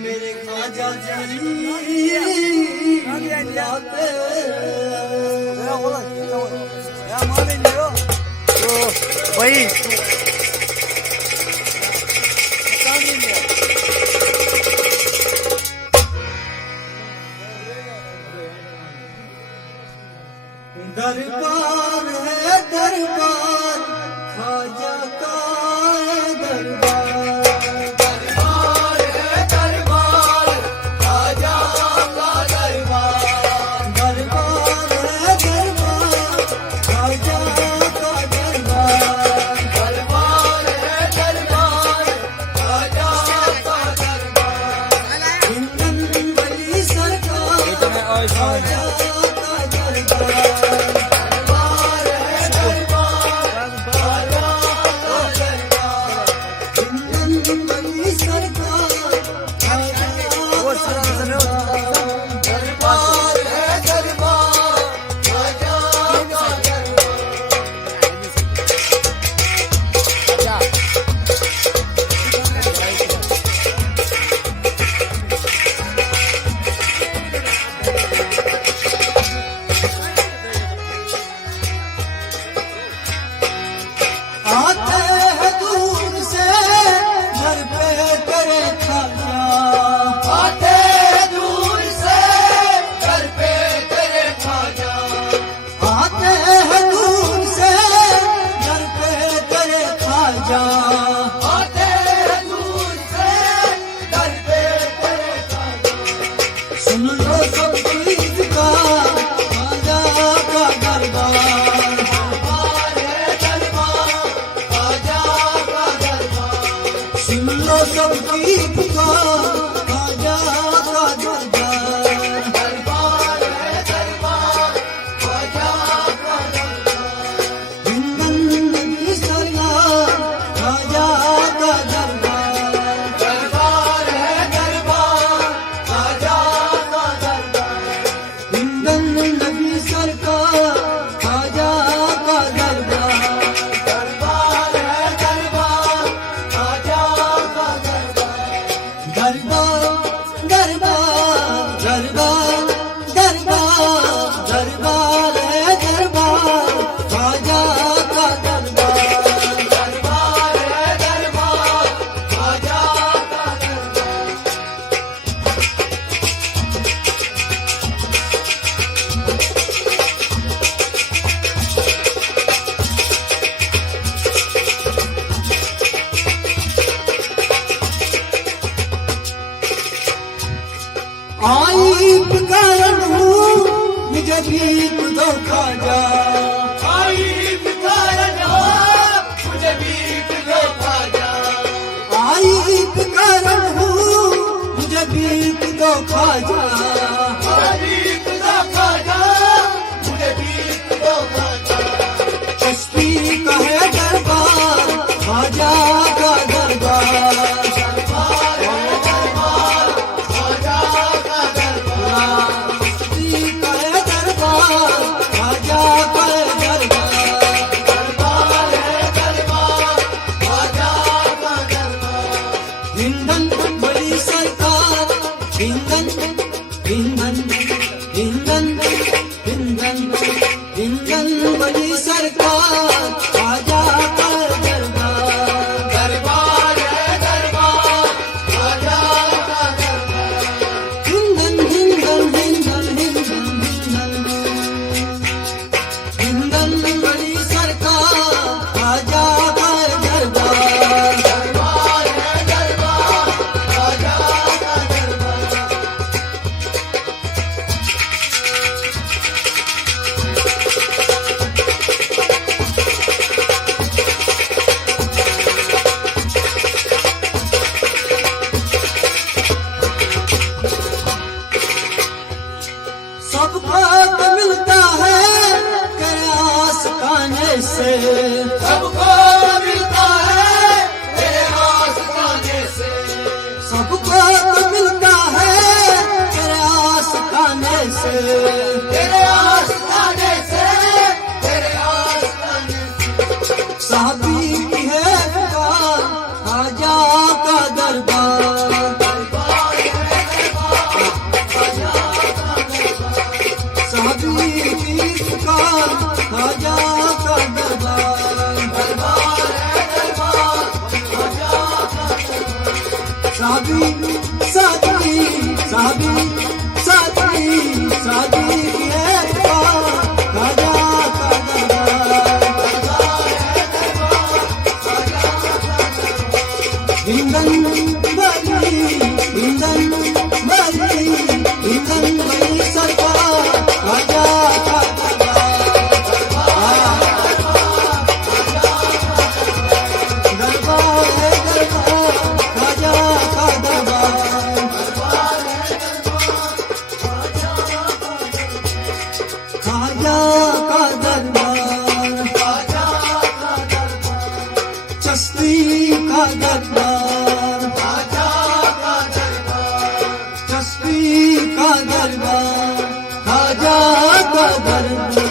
मेरे खाजा जी लाते भाई दरबार है दरबार खाजा का है दरबार दरबार है दरबार खाजा का दरबार दरबार है दरबार खाजा का दरबार दरबार है दरबार खाजा का दरबार हिंदन बली सरकार खाजा आते हैं दूर से घर पे करे खाजा आते हैं दूर से घर पे करे खाजा आते हैं दूर से घर पे करे खाजा आते हैं दूर से घर पे करे खाजा सुन लो सब चीज का खाजा का दरबार सुन लो सबकी पुकार खाजा का दरबार दरबार है दरबार खाजा का दरबार हिंदन नबी सरकार खाजा का दरबार दरबार है दरबार खाजा का दरबार हिंदन नबी सरकार खाजा का दरबार दरबार है दरबार खाजा दरबार दरबार दरबार दरबार दरबार है दरबार खाजा का दरबार दरबार है दरबार खाजा का दरबार आई पुकार हूँ मुझे भी दो खाजा आई पुकार मुझे भी दो खाजा आई पुकार हूँ मुझे भी दो खाजा आई दो खाजा मुझे भी दो खाजा चश्ती का है दरबार खाजा का दरबार हिंदन बड़ी सरकार हिंदन सादी सादी सादी सादी सादी है राजा का इंधन बली इंधन बली इंधन बली सरकार राजा का दरबार है दरबार राजा का दरबार राजा का दरबार चस्ती का दरबार चस्ती का दरबार राजा का दरबार